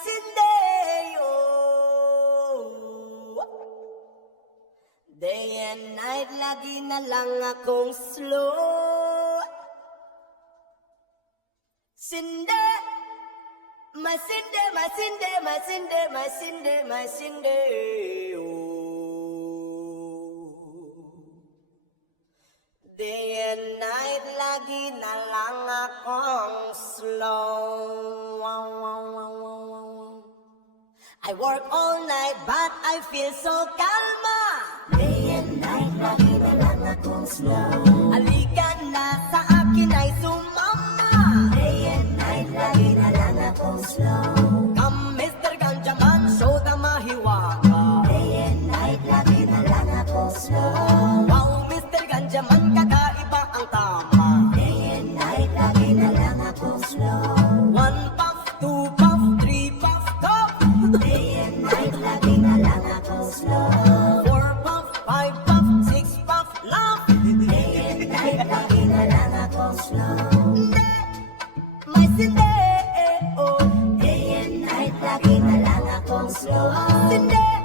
Sindeo. Day and night, lagi na lang akong slow. Sinde, masinde, masinde, masinde, masinde, masinde. Day and night, lagi na lang akong slow. I work all night, but I feel so calma. Day and night, lagi na lang akong slow. Halika na sa akin ay sumama. Day and night, lagi na lang akong slow. Come, Mr. Ganjaman, show the mahiwaga. Day and night, lagi na lang akong slow. Wow, Mr. Ganjaman, kakaiba ang tama. Day and night, lagi na lang akong slow. 1 puff, 2 puff, 3 puff, top. Day and night, lagi na lang akong slow. 4 puff, 5 puff, 6 puff, laugh. Day and night, lagi na lang akong slow. My Sindeo. Day and night, lagi na lang akong slow. Sindeo.